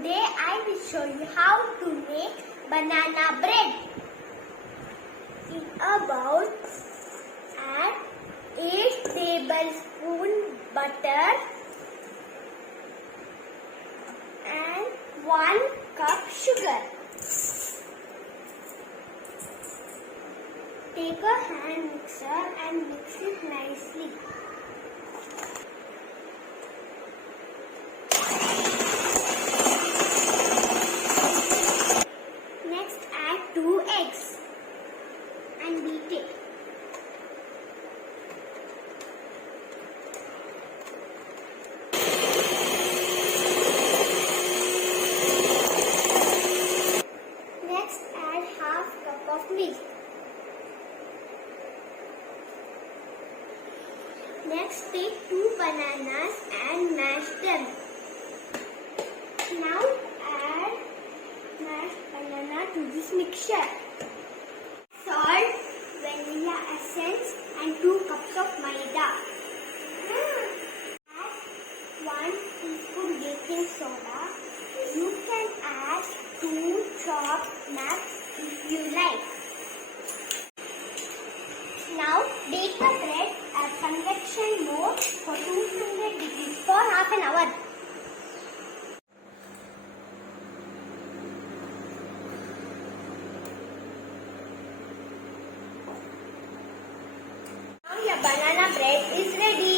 Today I will show you how to make banana bread. In a bowl, add 8 tablespoons butter and 1 cup sugar. Take a hand mixer and mix it nicely. Next add 2 eggs and beat it. Next add half cup of milk. Next take 2 bananas and mash them. Now add mashed banana to this mixture. Salt, vanilla essence and 2 cups of maida. Add 1 teaspoon baking soda. You can add 2 chopped nuts if you like. Now bake the bread at convection mode for 200 degrees for half an hour. Now your banana bread is ready.